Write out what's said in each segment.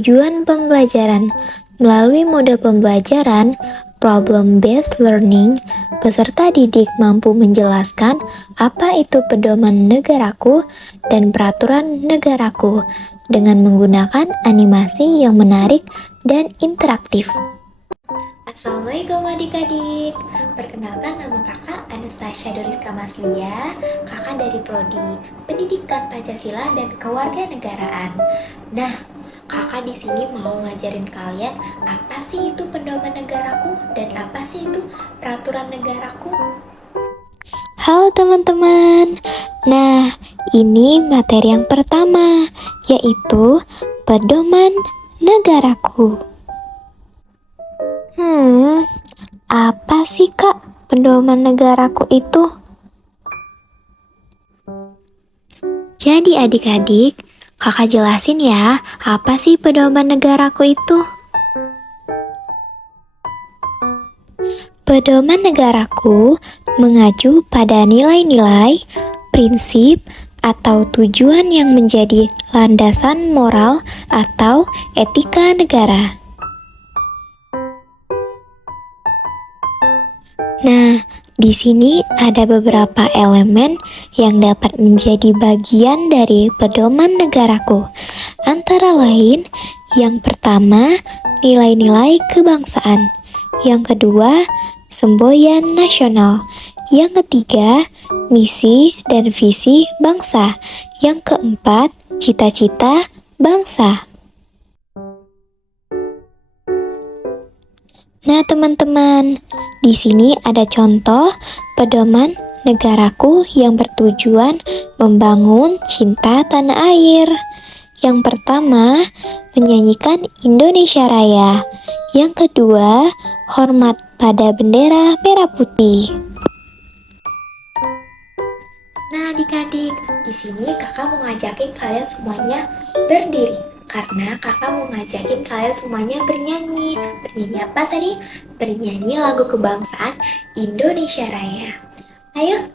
Tujuan pembelajaran. Melalui model pembelajaran problem-based learning, peserta didik mampu menjelaskan apa itu pedoman negaraku dan peraturan negaraku dengan menggunakan animasi yang menarik dan interaktif. Assalamualaikum adik-adik. Perkenalkan, nama kakak Anastasia Doriska Maslia, kakak dari Prodi Pendidikan Pancasila dan Kewarganegaraan. Nah, kakak di sini mau ngajarin kalian apa sih itu pedoman negaraku dan apa sih itu peraturan negaraku. Halo teman-teman. Nah, ini materi yang pertama, yaitu pedoman negaraku. Apa sih kak pedoman negaraku itu? Jadi adik-adik, kakak jelasin ya, apa sih pedoman negaraku itu? Pedoman negaraku mengacu pada nilai-nilai, prinsip, atau tujuan yang menjadi landasan moral atau etika negara. Nah, di sini ada beberapa elemen yang dapat menjadi bagian dari pedoman negaraku. Antara lain, yang pertama, nilai-nilai kebangsaan. Yang kedua, semboyan nasional. Yang ketiga, misi dan visi bangsa. Yang keempat, cita-cita bangsa. Nah, teman-teman, di sini ada contoh pedoman negaraku yang bertujuan membangun cinta tanah air. Yang pertama, menyanyikan Indonesia Raya. Yang kedua, hormat pada bendera merah putih. Nah, adik-adik, di sini kakak mau ngajakin kalian semuanya berdiri. Karena kakak mau ngajakin kalian semuanya bernyanyi. Bernyanyi apa tadi? Bernyanyi lagu kebangsaan Indonesia Raya. Ayo.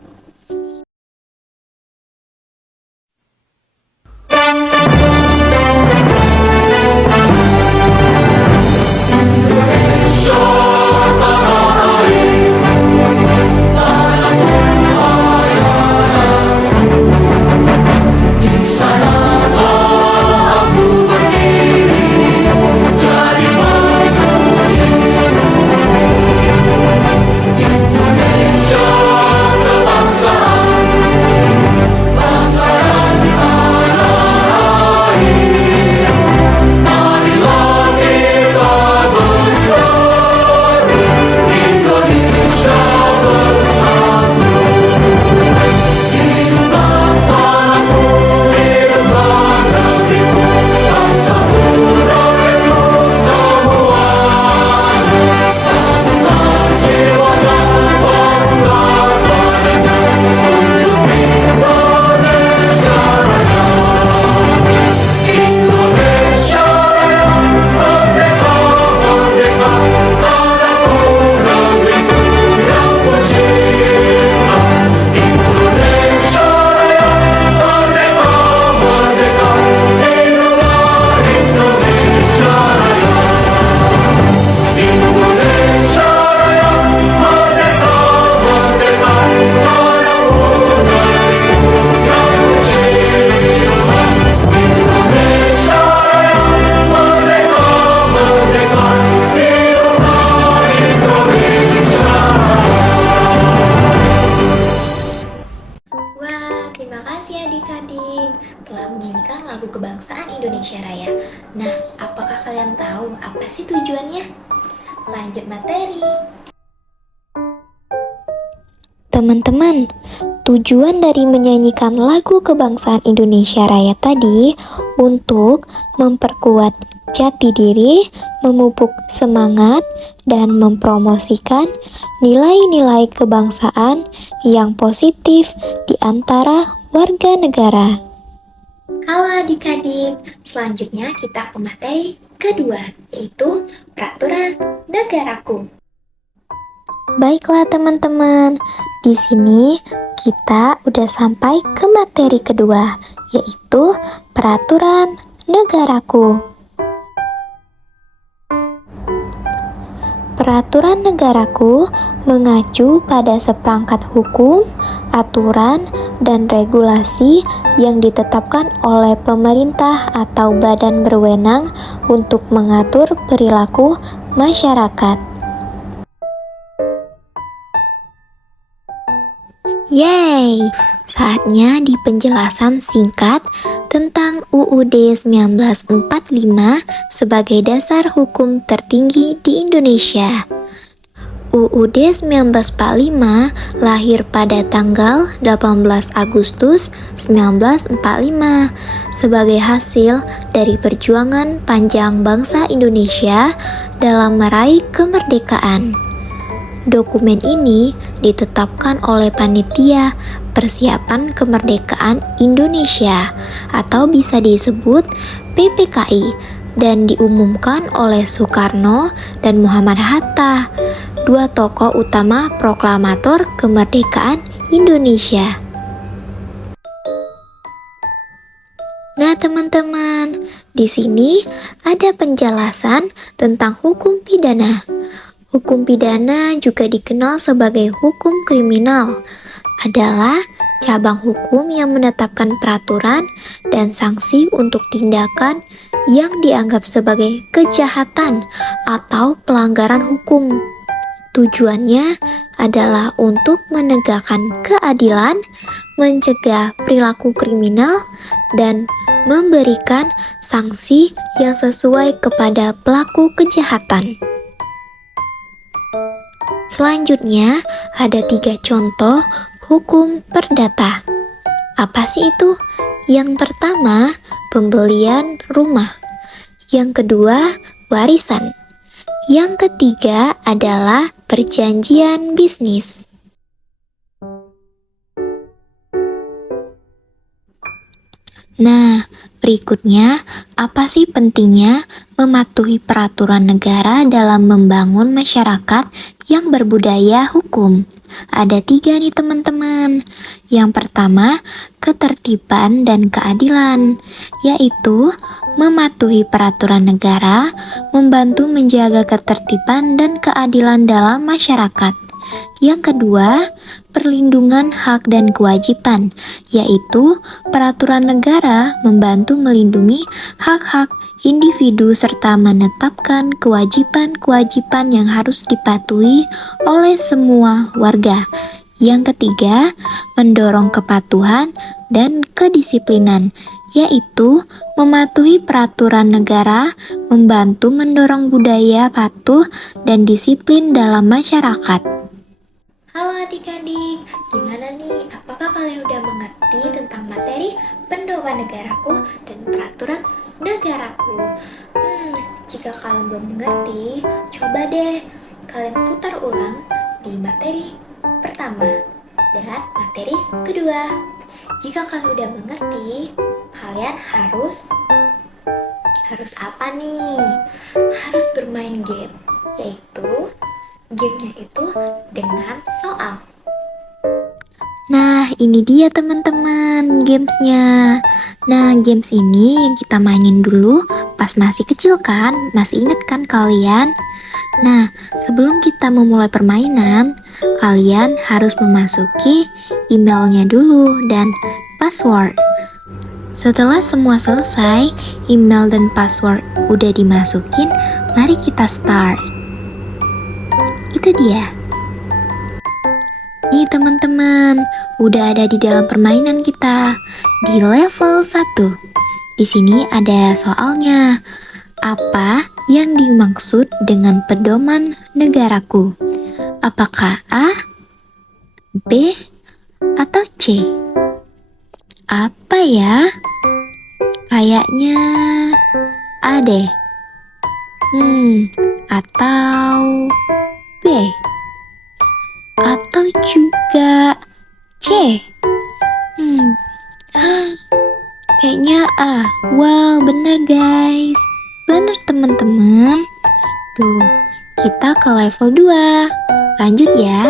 Terima kasih adik-adik telah menyanyikan lagu kebangsaan Indonesia Raya. Nah, apakah kalian tahu apa sih tujuannya? Lanjut materi. Teman-teman, tujuan dari menyanyikan lagu kebangsaan Indonesia Raya tadi untuk memperkuat jati diri, memupuk semangat, dan mempromosikan nilai-nilai kebangsaan yang positif di antara warga negara. Halo adik-adik, selanjutnya kita ke materi kedua, yaitu peraturan negaraku. Baiklah teman-teman, di sini kita udah sampai ke materi kedua, yaitu peraturan negaraku. Peraturan negaraku mengacu pada seperangkat hukum, aturan, dan regulasi yang ditetapkan oleh pemerintah atau badan berwenang untuk mengatur perilaku masyarakat. Yeay! Saatnya di penjelasan singkat tentang UUD 1945 sebagai dasar hukum tertinggi di Indonesia. UUD 1945 lahir pada tanggal 18 Agustus 1945 sebagai hasil dari perjuangan panjang bangsa Indonesia dalam meraih kemerdekaan. Dokumen ini ditetapkan oleh Panitia Persiapan Kemerdekaan Indonesia atau bisa disebut PPKI dan diumumkan oleh Soekarno dan Muhammad Hatta, dua tokoh utama proklamator kemerdekaan Indonesia. Nah, teman-teman, di sini ada penjelasan tentang hukum pidana. Hukum pidana juga dikenal sebagai hukum kriminal, adalah cabang hukum yang menetapkan peraturan dan sanksi untuk tindakan yang dianggap sebagai kejahatan atau pelanggaran hukum. Tujuannya adalah untuk menegakkan keadilan, mencegah perilaku kriminal, dan memberikan sanksi yang sesuai kepada pelaku kejahatan. Selanjutnya, ada 3 contoh hukum perdata. Apa sih itu? Yang pertama, pembelian rumah. Yang kedua, warisan. Yang ketiga adalah perjanjian bisnis. Nah, berikutnya, apa sih pentingnya mematuhi peraturan negara dalam membangun masyarakat yang berbudaya hukum? Ada 3 nih teman-teman. Yang pertama, ketertiban dan keadilan, yaitu mematuhi peraturan negara, membantu menjaga ketertiban dan keadilan dalam masyarakat. Yang kedua, perlindungan hak dan kewajiban, yaitu peraturan negara membantu melindungi hak-hak individu serta menetapkan kewajiban-kewajiban yang harus dipatuhi oleh semua warga. Yang ketiga, mendorong kepatuhan dan kedisiplinan, yaitu mematuhi peraturan negara, membantu mendorong budaya patuh dan disiplin dalam masyarakat. Halo adik-adik, gimana nih? Apakah kalian udah mengerti tentang materi pedoman negaraku dan peraturan negaraku? Jika kalian belum mengerti, coba deh kalian putar ulang di materi pertama dan materi kedua. Jika kalian udah mengerti, kalian harus apa nih? Harus bermain game, yaitu gamenya itu dengan soal. Nah, ini dia teman-teman gamesnya. Nah, games ini yang kita mainin dulu pas masih kecil kan? Masih inget kan kalian? Nah, sebelum kita memulai permainan, kalian harus memasuki emailnya dulu dan password. Setelah semua selesai, email dan password udah dimasukin, mari kita start. Itu dia. Nih teman-teman, udah ada di dalam permainan kita di level 1. Di sini ada soalnya. Apa yang dimaksud dengan pedoman negaraku? Apakah A, B, atau C? Apa ya? Kayaknya A deh. Atau B, atau juga C. Kayaknya A. Wow, bener guys. Bener teman-teman. Tuh, kita ke level 2. Lanjut ya.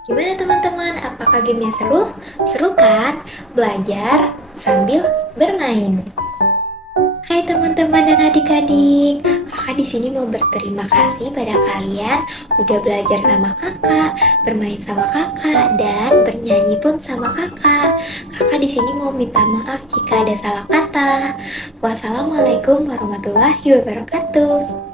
Gimana teman-teman? Apakah gamenya seru? Seru kan? Belajar sambil bermain. Hai teman-teman dan adik-adik, kakak di sini mau berterima kasih pada kalian udah belajar sama kakak, bermain sama kakak, dan bernyanyi pun sama kakak. Kakak di sini mau minta maaf jika ada salah kata. Wassalamualaikum warahmatullahi wabarakatuh.